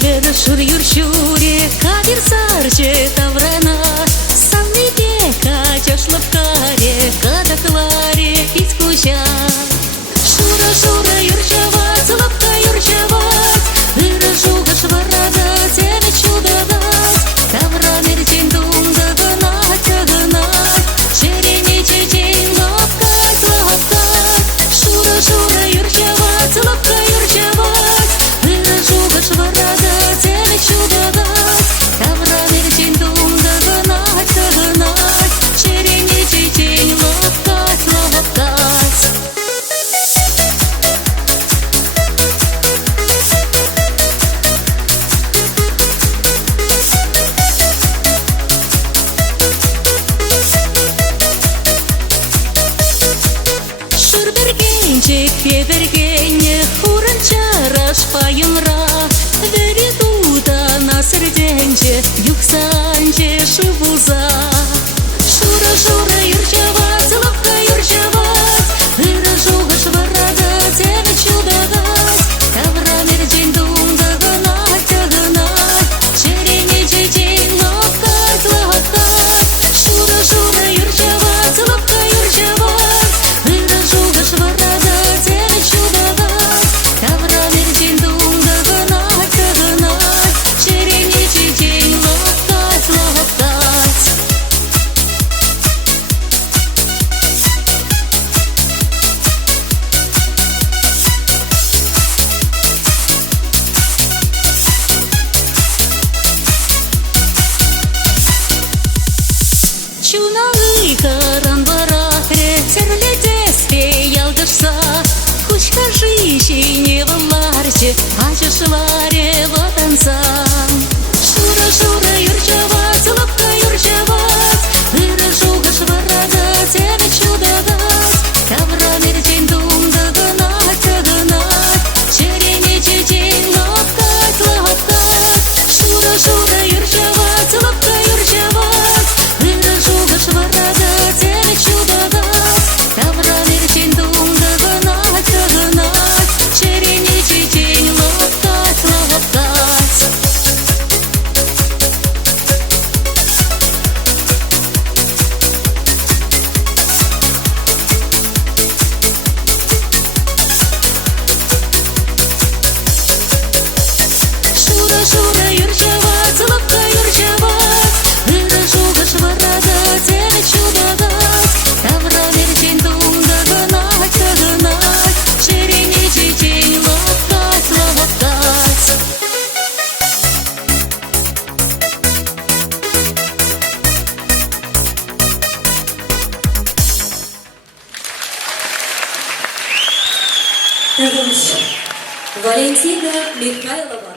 север шур юрчуре, кадир сарче таврана, самни бека чошлап каре, када кларе искуча. Шура шура юрчават, лапка юрчават, дыра шуга шварада, тебе чудо дать, тавра мерчен думда гнать, гнать, черени чечень лапкать, лапкать. Шура шура юрчават, лапка юрчават, дыра шуга шварада, тебе чудо дать, тавра мерчен думда гнать, гнать, черени чечень лапкать, лапкать. Певергене хуранча рашпаемра, веридуда на серденче, юксанче шибуза. Шура шура юрчават, лапка юрчават, дыра жуга шварада, тебе чудо дать, тавра мерчен думда гнать, гнать, черени чечень лапкать, лапкать. Шура шура юрчават, лапка юрчават, дыра жуга шварада, тебе чудо дать, тавра мерчен думда гнать, гнать, черени чечень лапкать, лапкать. Чуналы каранбарахре, терлетесте ялгышса, кучка жищи не в марче, а чешваре в танца. Шура шура юрчават, лапка юрчават, дыра жуга шварада, тебе чудо дать, тавра мерчен думда гнать, гнать, черени чечень лапкать, лапкать. Шура шура юрчават, лапка юрчават, дыра жуга шварада, тебе чудо дать, тавра мерчен думда гнать, гнать, черени чечень лапкать, лапкать. Шура шура юрчават, лапка юрчават, дыра жуга шварада, тебе чудо дать, тавра мерчен думда гнать, гнать, черени чечень лапкать, лапкать. Валентина Михайлова.